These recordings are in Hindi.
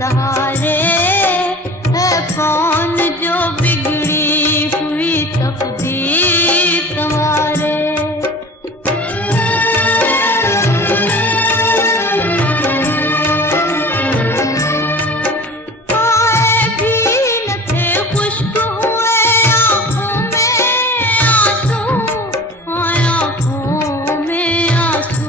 सहारे है कौन जो बिगड़ी हुई तकदीर संवारे। आए भी न थे खुश्क हुए आंखों में आंसू, आंखों में आंसू।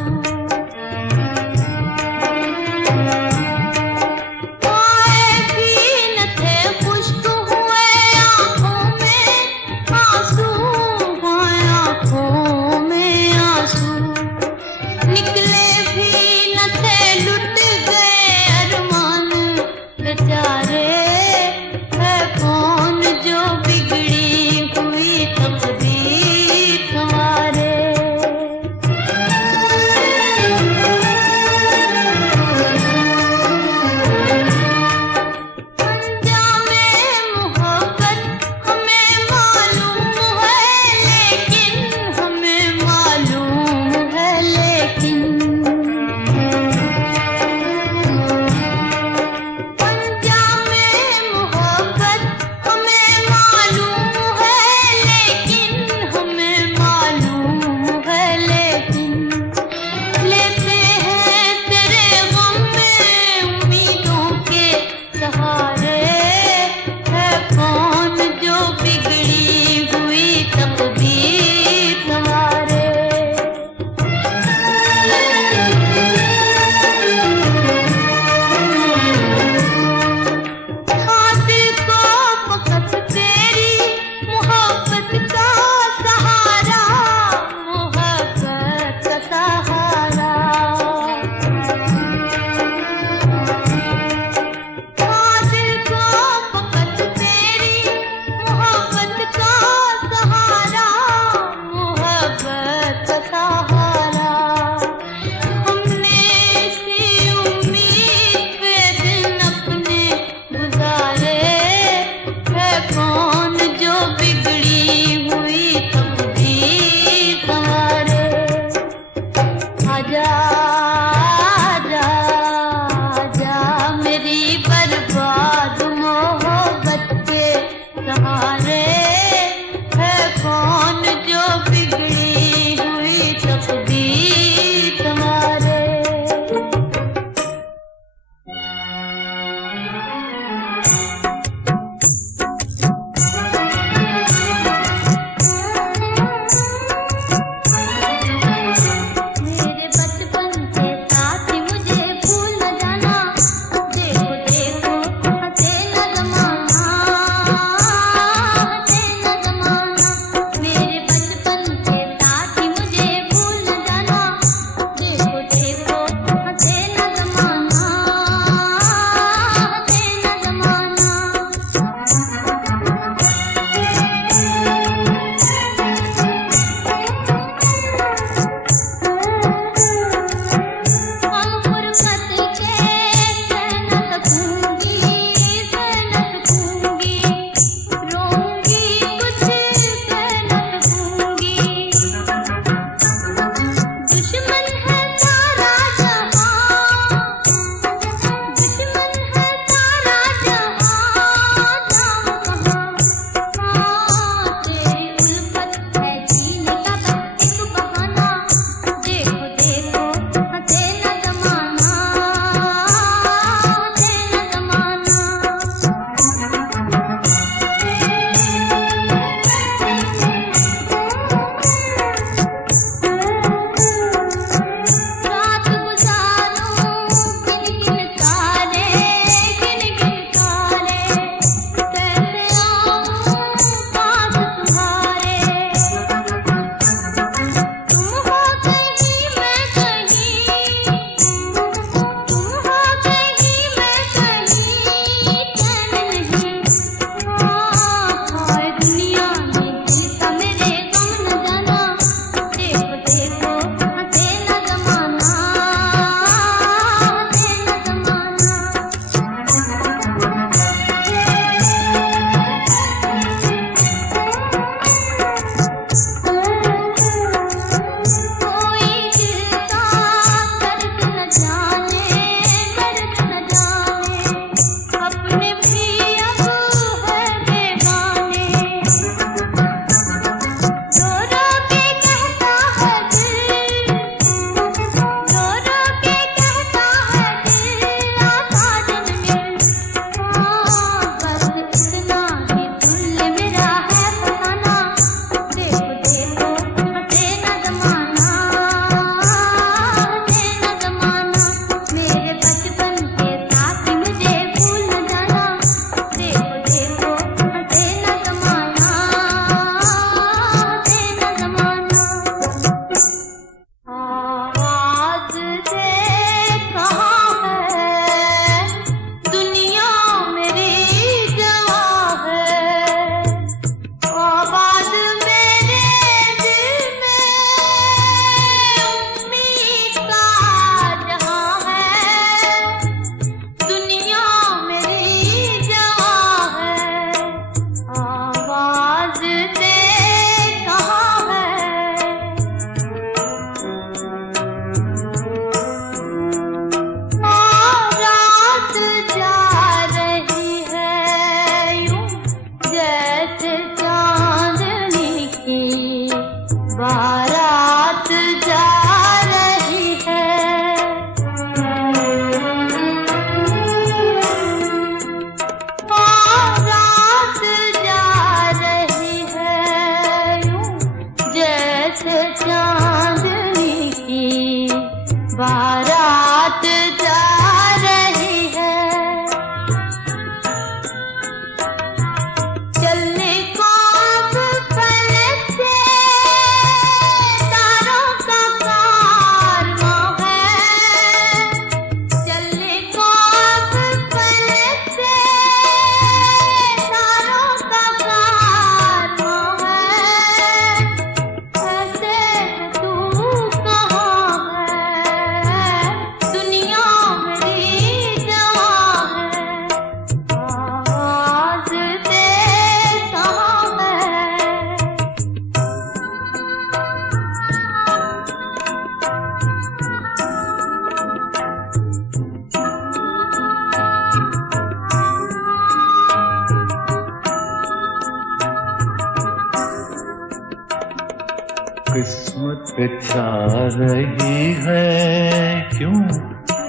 किस्मत छा रही है क्यों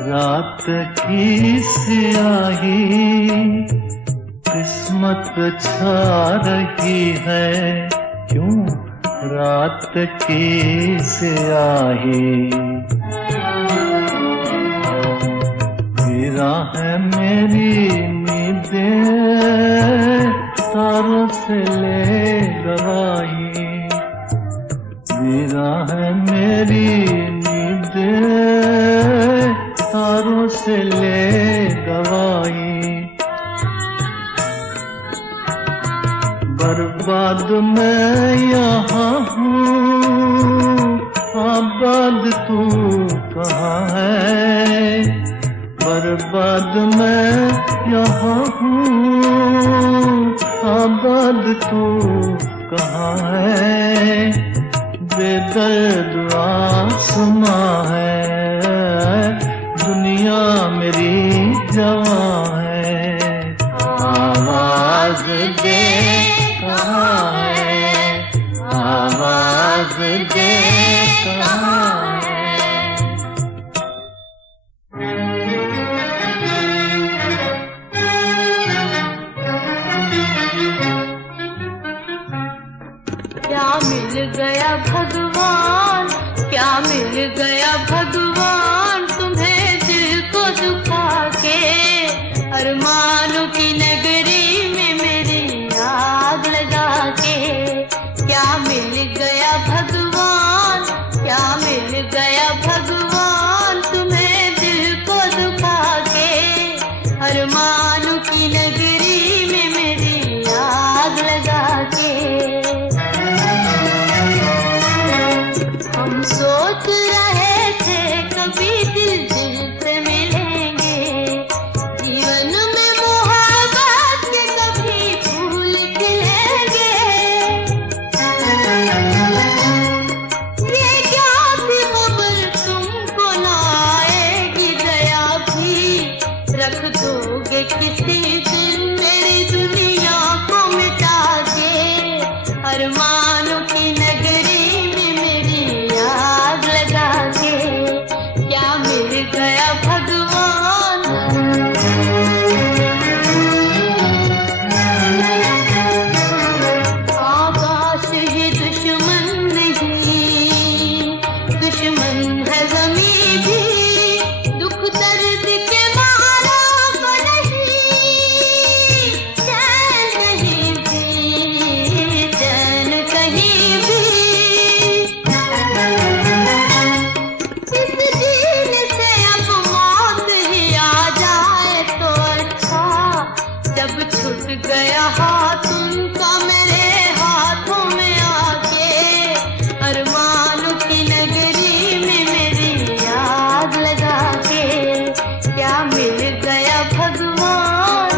रात की स्याही, किस्मत छा रही है क्यों रात की स्याही। गिरा है मेरी नींदें तारों से ले गवाही, गिरा है मेरी नींदें तारों से ले गवाही। बर्बाद मैं यहाँ हूँ आबाद तू कहाँ है, बर्बाद मैं यहाँ हूँ आबाद तू कहाँ है। बेदर्द आसमां है दुनिया मेरी जवां है। आवाज दे कहाँ है, आवाज दे कहाँ है। क्या मिल गया भगवान, क्या मिल गया भगवान तुम्हें दिल को दुखा के, अरमानों की नगरी में मेरी आग लगा के। क्या मिल गया भगवान, क्या मिल गया भगवान तुम्हें दिल को दुखा के, अरमानों की नगरी में मेरी आग लगा के। हम सोच रहे थे कभी दिल दिल से मिलेंगे, जीवन में मोहब्बत के कभी फूल खिलेंगे। ये क्या थी खबर तुमको ना आएगी दया भी, रख दोगे किसी दिन मेरी दुनिया को मिटा के, अरमानों की नगरी आग लगा के। क्या मिल गया भगवान, आकाश ही दुश्मन नहीं, दुश्मन है ज़मीं भी, दुख दर्द के मारा को नहीं, चैन नहीं भी, चैन कहीं भी। जब छूट गया हाथ उनका मेरे हाथों में आके, अरमानों की नगरी में मेरी आग लगा के। क्या मिल गया भगवान,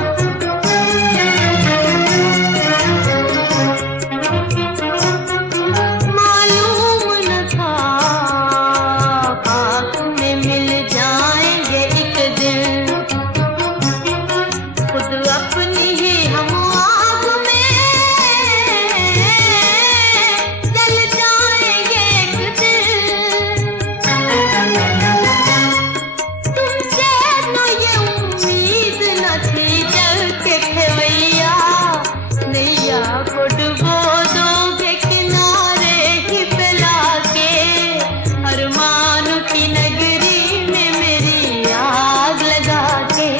मालूम न था पाक में मिल जाएंगे एक दिन, खुद अपनी ही हम आग में जल जाएंगे एक दिन। तुमसे तो ये उम्मीद न थी जल के खेवैया, नैया को डुबो दोगे किनारे ही पे लाके, अरमानों की नगरी में मेरी आग लगा के।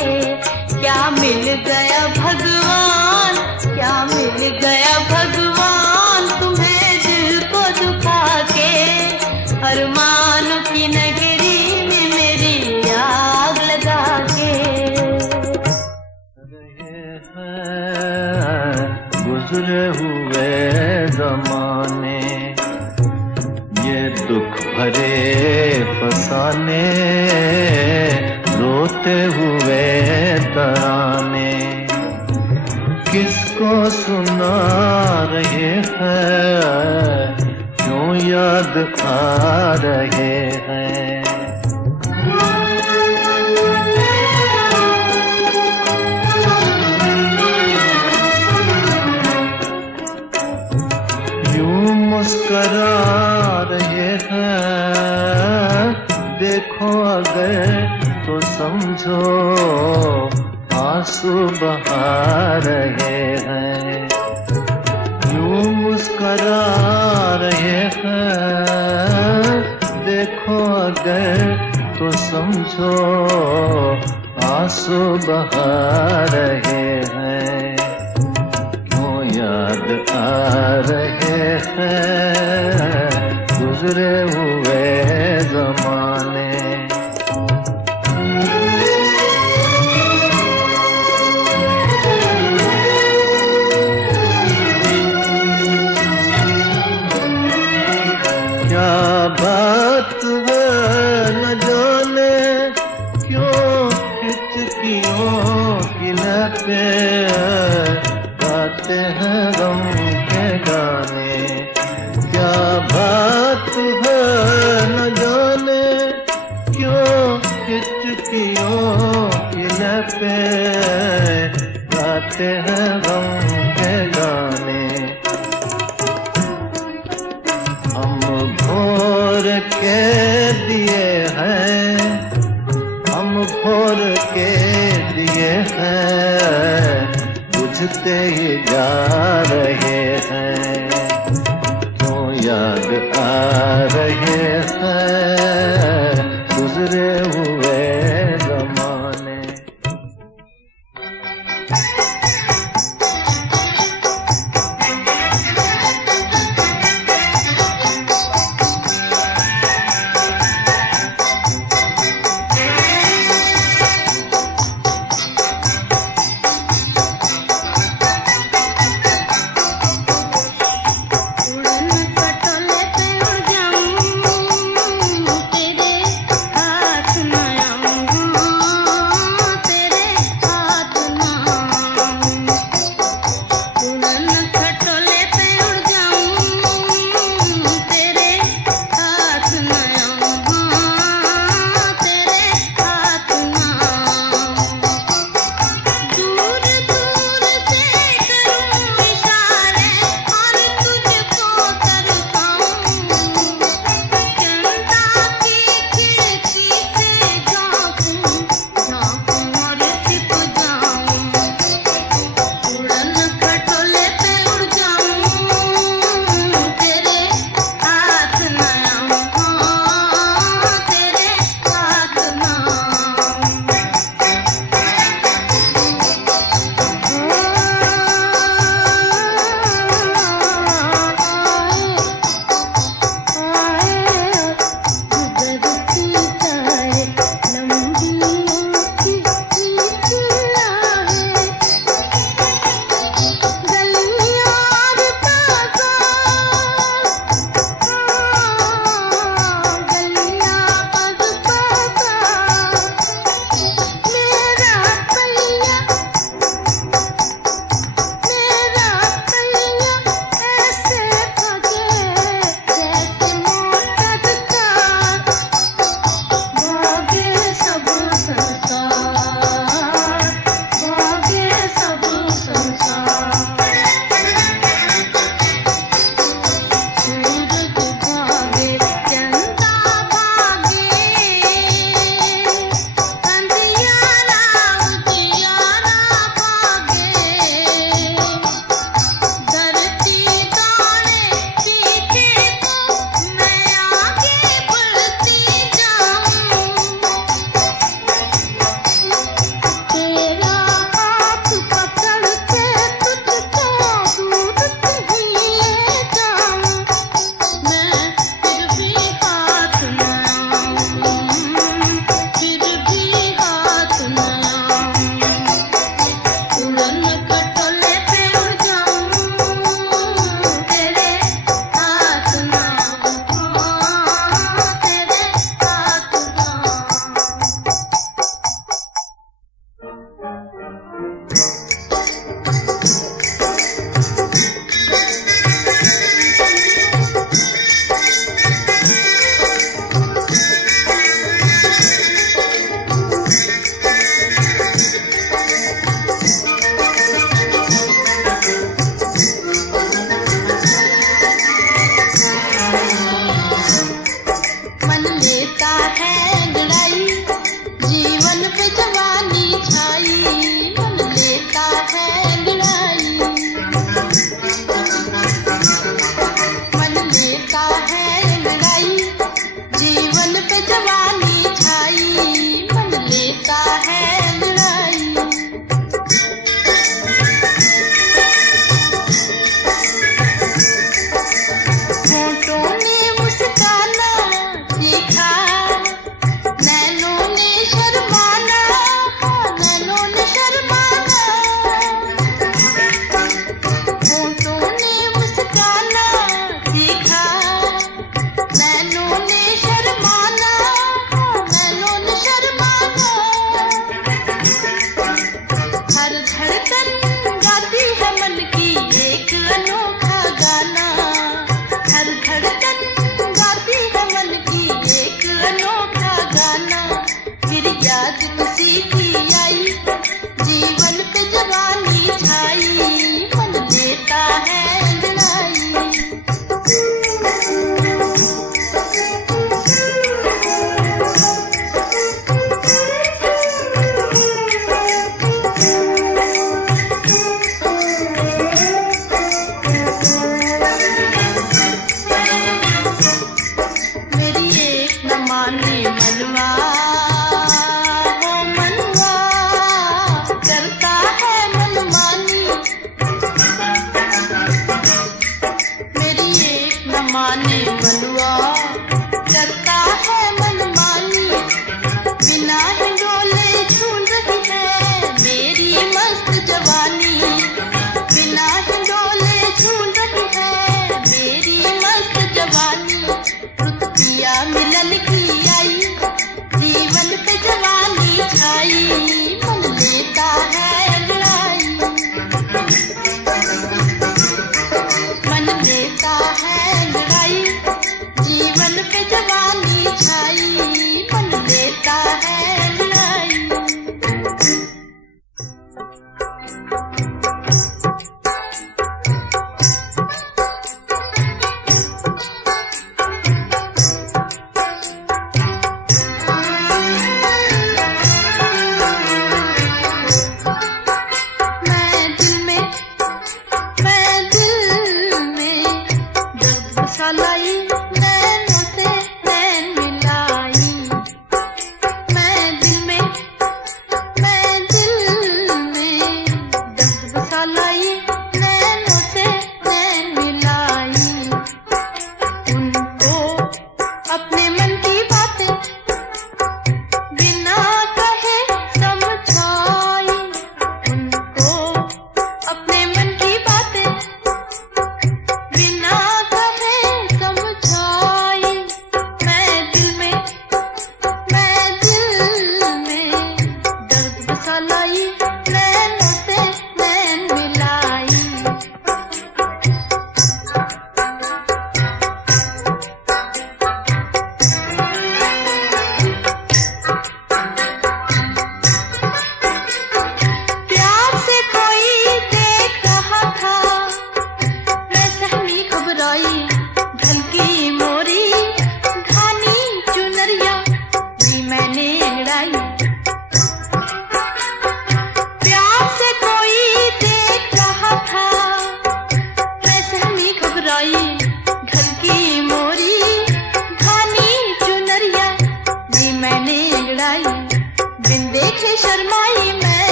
क्या मिल गया भगवान, क्या मिल गया भगवान तुम्हें दिल को दुखा के, अरमानों की नगरी में मेरी आग लगा के। गुजरे हुए ज़माने ये दुख भरे फसाने, रोते हुए तराने किसको सुना रहे हैं, क्यों याद आ रहे हैं। यूं मुस्करा रहे आंसू बहा रहे हैं, यूं मुस्करा रहे हैं। देखो अगर तो समझो आंसू बहा रहे हैं, क्यों याद आ रहे हैं गुजरे हुए ज़माने। क्या बात है न जाने क्यों हिचकियों की लहरें गाते हैं गम के गाने। क्या बात है न जाने क्यों हिचकियों की लहरें गाते हैं गम के गाने। हम भोर के दिए हैं, हम भोर के दिए हैं, बुझते ही जा रहे हैं, क्यों याद आ रहे हैं गुजरे हुए ज़माने।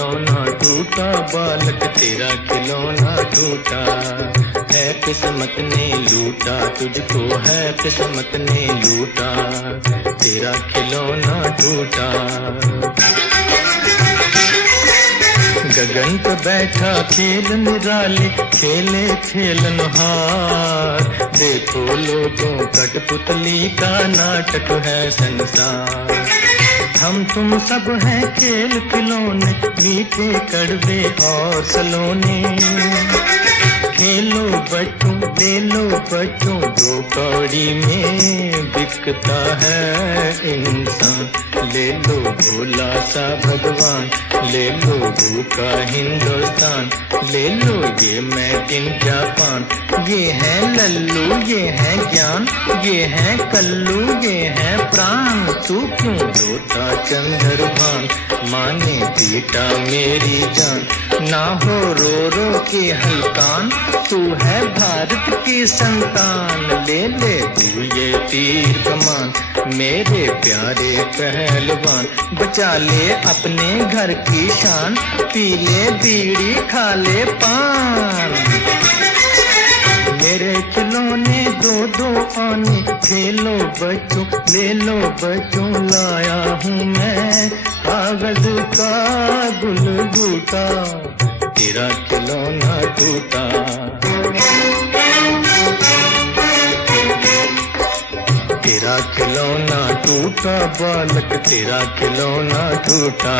खिलौना टूटा, बालक तेरा खिलौना टूटा। है किस्मत ने लूटा तुझको, है किस्मत ने लूटा, तेरा खिलौना टूटा। गगन पे बैठा खेल निराले, खेले खेलनहार। देखो लोगों कठपुतली का नाटक है संसार। हम तुम सब हैं खेल खिलौने, मीठे कड़वे और सलोने। खेलो बच्चों ले लो बच्चों, दो कौड़ी में बिकता है इंसान। ले लो भोला सा भगवान, ले लो भूखा हिंदुस्तान। ले लो ये मेड इन जापान। ये है लल्लू ये है ज्ञान, ये है कल्लू ये है प्राण। तू क्यों रोता चंद्रभान, माने पीटा मेरी जान। ना हो रो रो के हलकान, तू है भारत की संतान। ले ले तू ये तीर कमान, मेरे प्यारे पहलवान। बचा ले अपने घर की शान, पी ले बीड़ी खा ले पान। मेरे खिलौने दो दो आने, खेलो बच्चों ले लो बच्चों। लाया हूँ मैं कागज का गुलगुटा, तेरा खिलौना टूटा। तेरा खिलौना टूटा, बालक तेरा खिलौना टूटा।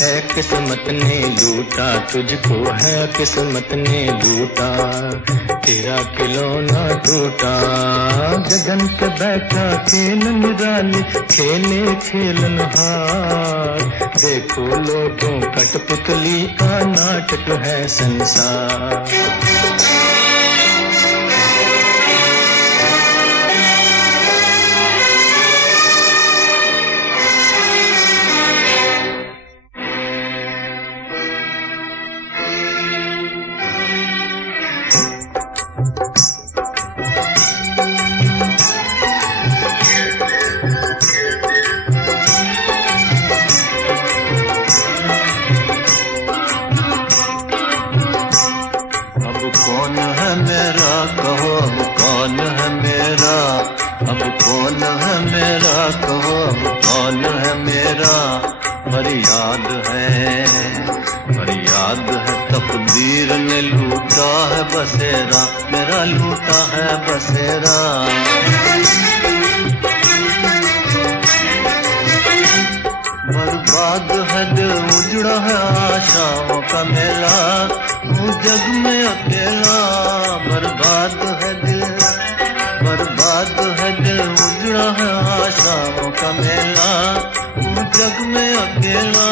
है किस्मत ने लूटा तुझको, है किस्मत ने लूटा, तेरा खिलौना टूटा। गगन पे बैठा खेल निराले, खेले खेलनहार। देखो लोगों कठपुतली का नाटक है संसार। कौन है मेरा कहो, अब कौन है मेरा। अब कौन है मेरा कहो, अब कौन है मेरा। फरियाद है तकदीर ने लूटा है बसेरा, मेरा लूटा है बसेरा। बर्बाद है दिल उजड़ा है आशाओं का मेला, हूँ जग में अकेला। बर्बाद है दिल उजड़ा है आशाओं का मेला, हूँ जग में अकेला।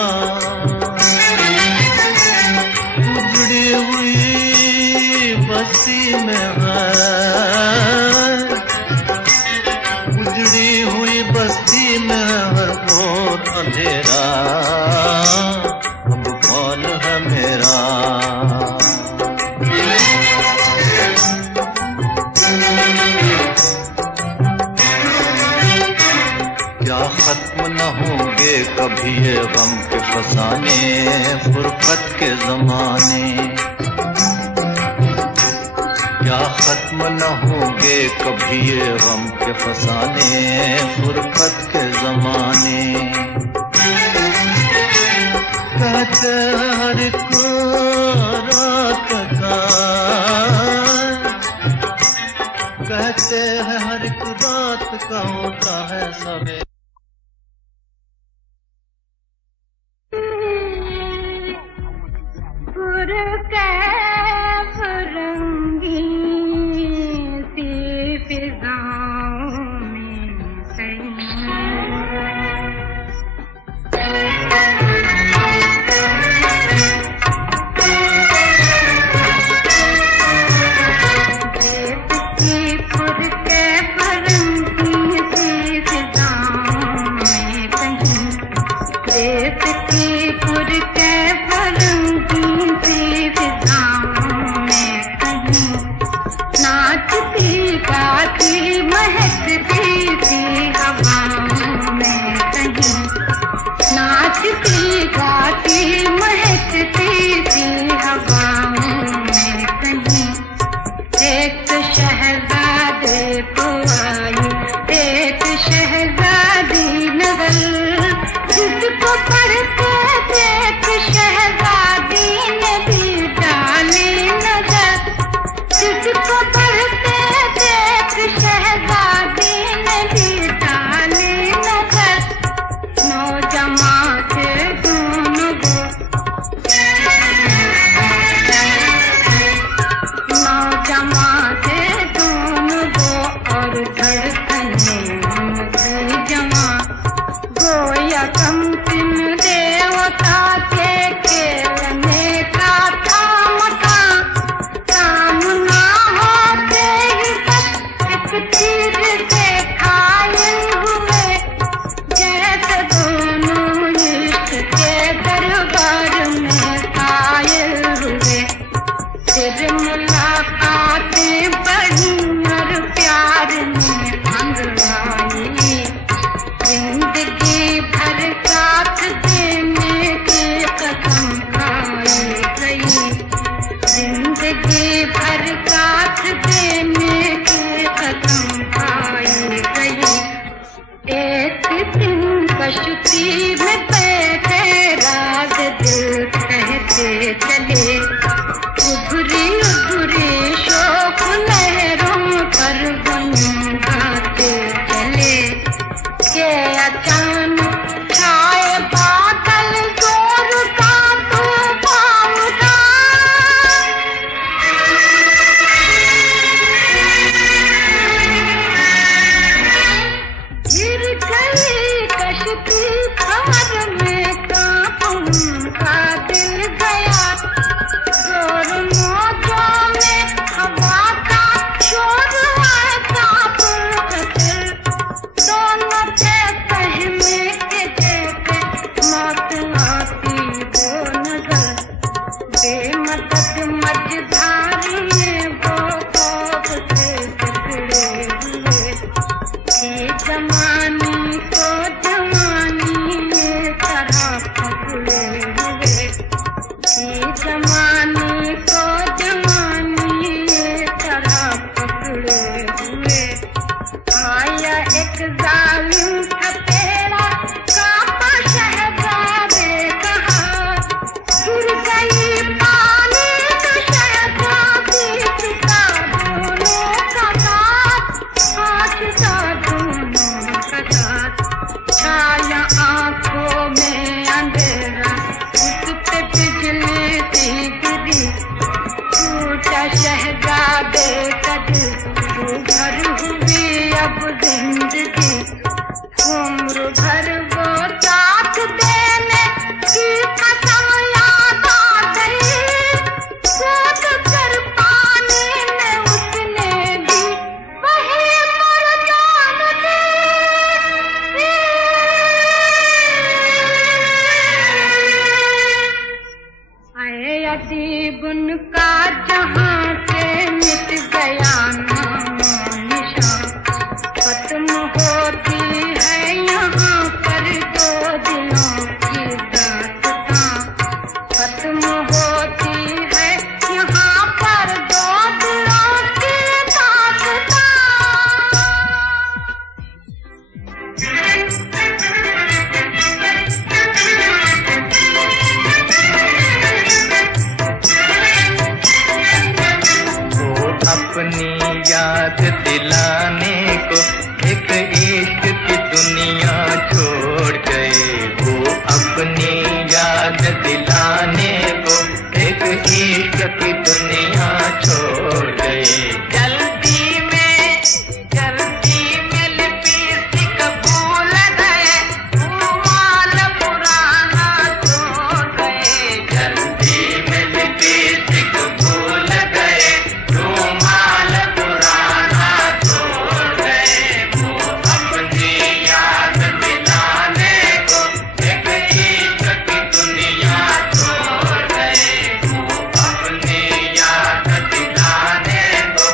उजड़ी हुई बस्ती में उजड़ी हुई बस्ती में हर रोज अंधेरा। अब कौन है मेरा। क्या खत्म न होंगे कभी ये गम के फसाने, फुरकत के जमाने। क्या खत्म न होंगे कभी ये गम के फसाने, फुरकत के जमाने। कहते हर एक रात का, कहते हैं हर एक रात का होता है सवेरा। देश की पुर के फरंगी सी फिजा गई। जिंदगी भर साथ देने की कसम खाई गई। एक दिन कश्ती में बैठे राज दिल कहते चले। उभरी उभरी शोक लहरों पर गुनगुनाते चले। के अचानक छाए बादल जोर का तूफान उठा। गिर गई कश्ती पार में कांपों का दिल गया। जोर मौजों में हवा का शोर आता पुरखिल। दोनों थे सहमे के जैसे मौत आती वो नजर। बेमदद मझधार में वो खौफ से जकड़े हुए। थी जवानी को जवानी में तरह पकड़े हुए। थी जवानी को जवानी में तरह पकड़े हुए। आया एक जालिम ठपेरा कांपा शहजादे कहा। गिर गई पानी का शहजादी पिता दोनों का साथ। आशिका दोनों का साथ। छाया आंखों में अंधेरा उस पे बिजली सी गिरी। टूटा शहजादे का दिल भर हुई अब जिंदगी। उम्र भर वो साथ देने की कसम याद आ गई। कूद कर पानी में उसने भी वही मर जान दी। आए अदीब उनका जहां से मिट गया नामो निशान। खत्म होती है यहाँ पर दो दिलों की दास्तां। खत्म होती है यहाँ पर दो दिलों की दास्तां। अपनी याद दिलाने को एक इश्क की दुनिया छोड़ गए। वो अपनी याद दिलाने को एक इश्क की दुनिया छोड़ गए। जल्दी में लिपस्टिक भूल गए। रुमाल पुराना छोड़ गए। जल्दी में लिपस्टिक भूल गए। रुमाल पुराना छोड़ गए। वो अपनी याद दिलाने को एक इश्क की दुनिया छोड़ गए। वो अपनी याद दिलाने को।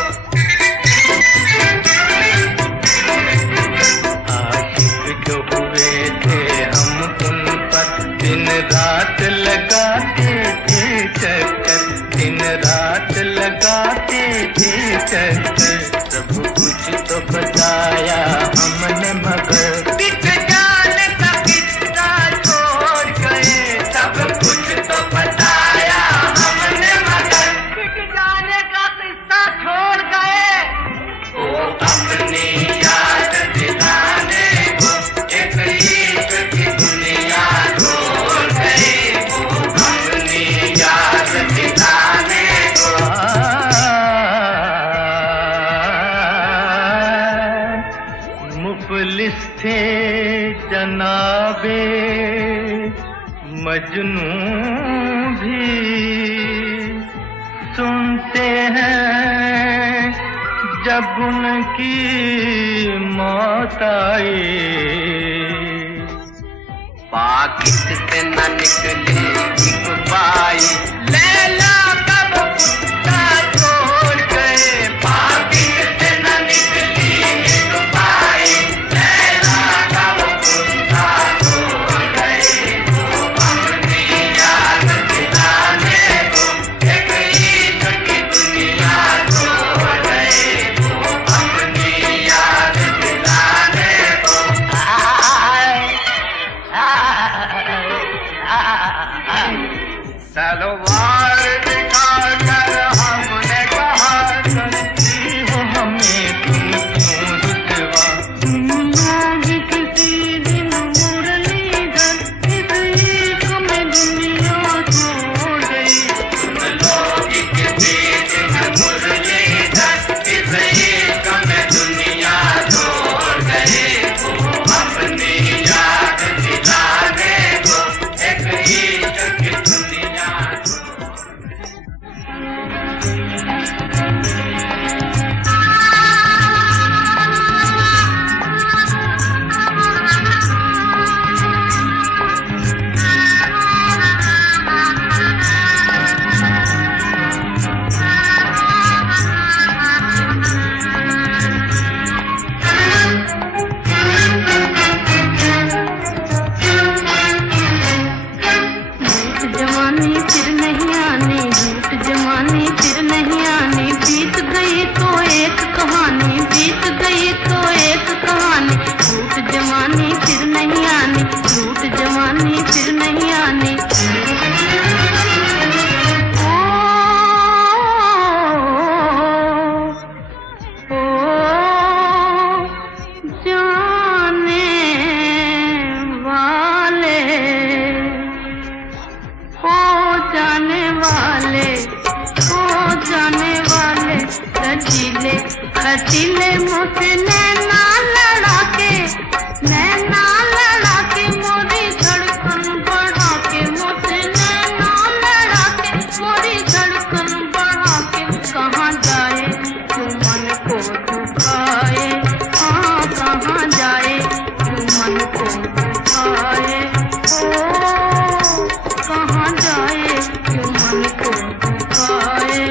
आशिक जो हुए थे हम उन पर दिन रात लगाते थे चक्कर। दिन रात लगाते थे चक्कर। सब कुछ तो बताया हमने मगर बिक जाने का किस्सा छोड़ गए। सब कुछ तो बताया हमने मगर बिक जाने का किस्सा छोड़ गए। वो अपनी याद दिलाने को एक इश्क की दुनिया छोड़ गए। वो अपनी याद दिलाने को। मुफलिस थे जनाबे मजनू भी। सुनते हैं जब उनकी मौत आई। पाकिट से न निकली एक बाई। लैला कब कुत्ता छोड़ गए। पाकिट से न निकली एक बाई। लैला कब कुत्ता छोड़ गए। वो अपनी याद दिलाने को रसीले मुझसे नैना लड़ा के मोरी धड़कन बढ़ा के, मुझसे नैना लड़ा के मोरी धड़कन बढ़ा के, कहाँ जाए तू मन को दुखाए, हाँ कहाँ जाए तू मन को दुखाए, ओ कहाँ जाए तू मन को दुखाए।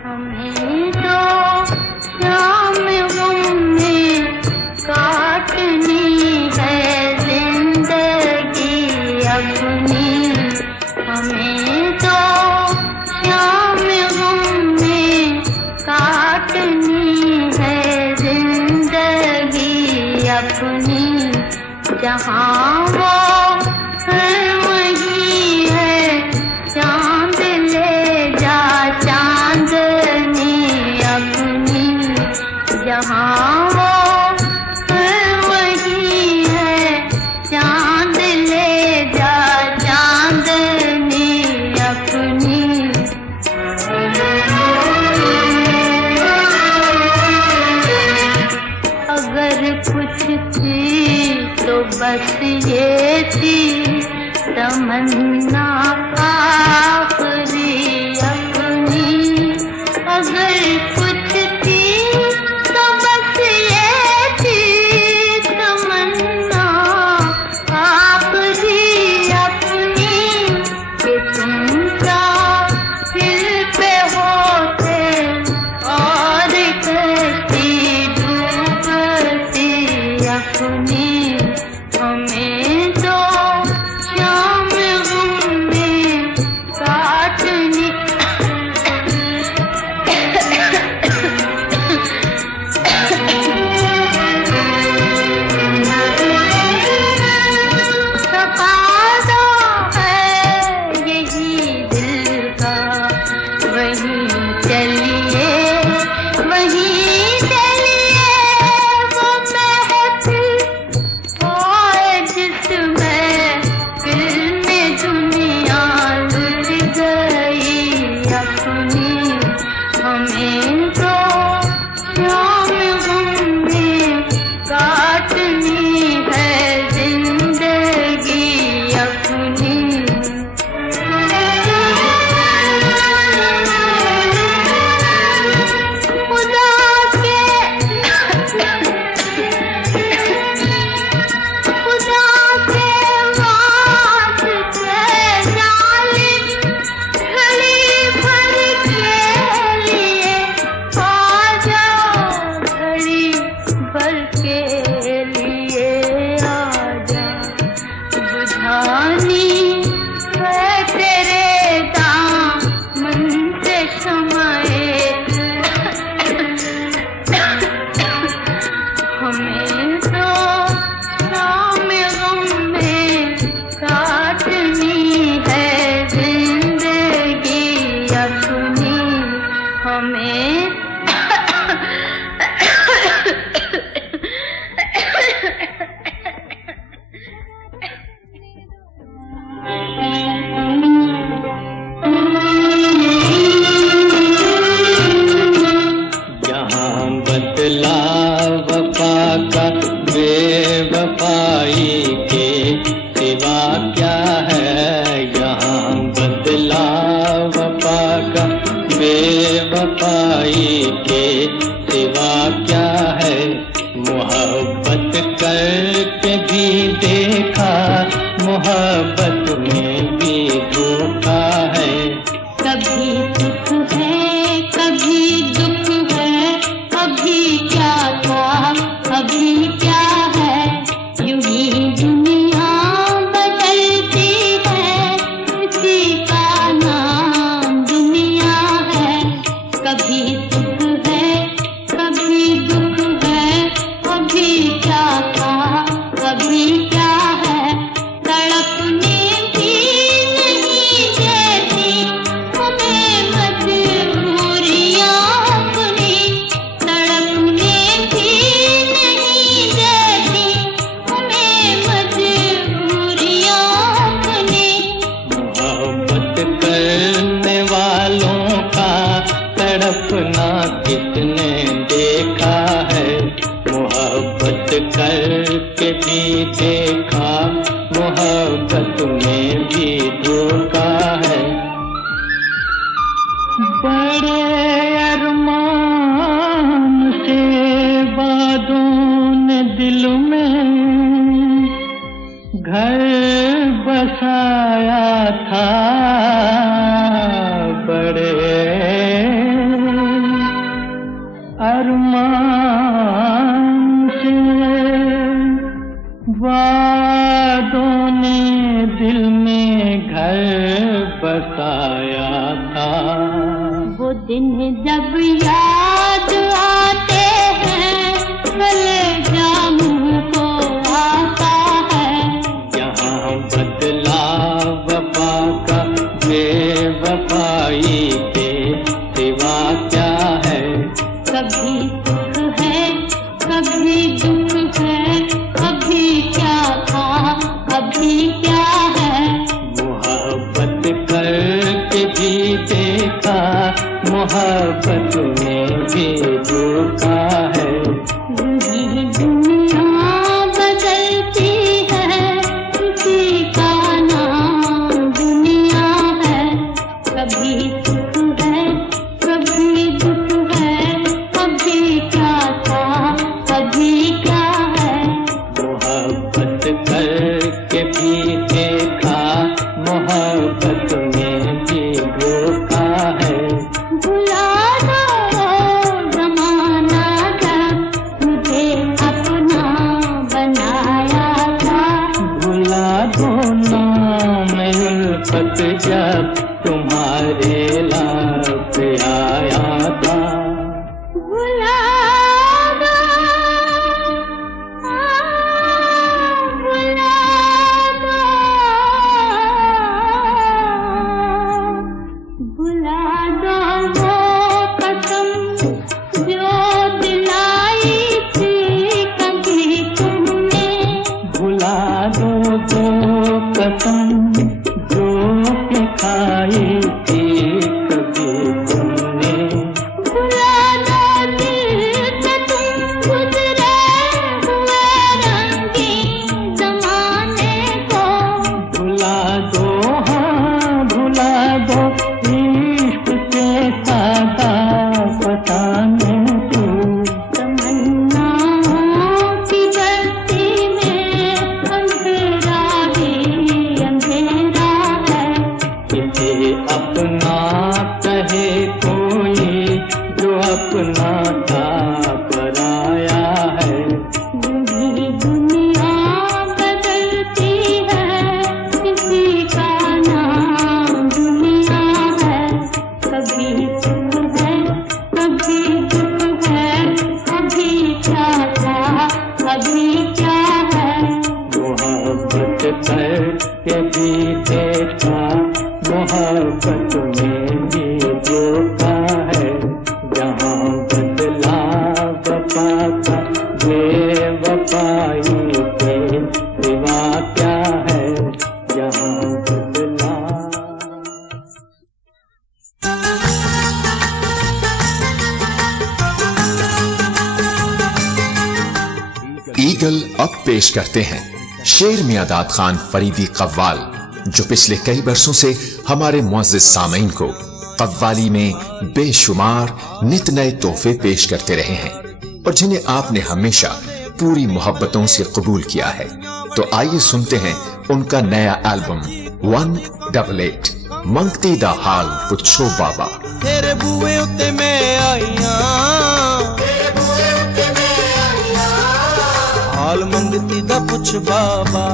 हमें तो शाम गम में काटनी है जिंदगी अपनी। हमें तो शाम गम में काटनी है जिंदगी अपनी। जहाँ वो है वही है, चांद ले जा चांदनी अपनी। जहाँ वो है वही है, चांद ले जा चांदनी अपनी। अगर कुछ थी तो बस ये थी तमन्ना आखिरी अपनी। अगर कुछ थी तो बस ये थी तमन्ना आखिरी अपनी। कि तुम साहिल पे होते और कश्ती डूबती अपनी। हमें तो शाम गम में काटनी तकाज़ा है यही दिल का। वहीं चलिए वहीं चलिए, वो महफिल और जिसमें फिल्म दुनिया लुट गई अपनी। हमें तो शाम गम में काटनी है जिंदगी अपनी। खुदा के खुदा के वास्ते जालिम घड़ी भर के लिए आ जाओ, घड़ी भर के लिए आ जा। बुझानी है तेरे दामन से शमाए। हमें तो शाम गम में काटनी है जिंदगी अपनी। हमें यहाँ बदला वफा का बेवफाई के सिवा क्या है। यहाँ बदला वफा का बेवफाई के सिवा क्या है। मोहब्बत करके भी देखा, मोहब्बत में भी धोखा है। कभी सुख है कभी दुख है, कभी क्या था कभी क्या है। यूं ही दुनिया बदलती है, इसी का नाम दुनिया है। कभी सुख है कभी दुख है, कभी क्या था कभी क्या है। तड़पने भी नहीं देती हमें मजबूरियां अपनी। तड़पने भी नहीं देती हमें मजबूरियां अपनी। मोहब्बत करने वालों का तड़पना किसने देखा है। मोहब्बत करके भी देखा, मोहब्बत में भी धोखा है। बड़े अरमान से बादों ने दिल में घर बसाया था, गया था। वो दिन जब याद आते हैं कलेजा मुँह को आता है। यहाँ बदला वफा का बेवफाई के सिवा क्या है। कभी सुख है कभी दुख है, अभी क्या था अभी क्या है। मोहब्बत करके भी देखा, मोहब्बत में भी धोखा है। यही दुनिया बदलती है, किसी का नाम दुनिया है। कभी सुख है कभी दुख है, अभी क्या था अभी क्या है। मोहब्बत करके भी देखा, मोहब्बत में भी धोखा है। भुला दो ज़माना जब मुझे अपना बनाया था। भुला दो ना मैं उल्फत जब तुम्हारे लाप आया था। भुला दो भुला दो भुला दो वो कसम जो दिलाई थी कभी तुमने। भुला दो कसम जो कि खाई थी कभी तुमने। भुला दो दिल से तुम गुजरे हुए रंगीन ज़माने को। भुला दो हाँ भुला दो इश्क के सादा फसाने को। तमन्नाओं की बस्ती में अंधेरा ही अंधेरा है। किसे अपना कहे कोई जो अपना था पराया है। यही दुनिया बदलती है, किसी का नाम दुनिया है। कभी सुख है कभी दुख है, अभी क्या था अभी क्या है। मोहब्बत करके भी देखा, मोहब्बत में भी धोखा है। जहाँ बदला वफा का बेवफाई के सिवा क्या है। जहाँ बदला ईगल अब पेश करते हैं शेर मियादाद खान फरीदी कव्वाल, जो पिछले कई बरसों से हमारे मुअज़्ज़िज़ सामीन को कव्वाली में बेशुमार नित नए तोहफे पेश करते रहे हैं और जिन्हें आपने हमेशा पूरी मोहब्बतों से कबूल किया है। तो आइए सुनते हैं उनका नया एल्बम 188 मंगती दा हाल पुछो बाबा। तेरे बूए उत्ते मैं आईया, हाल मंगती दा पुछ बाबा।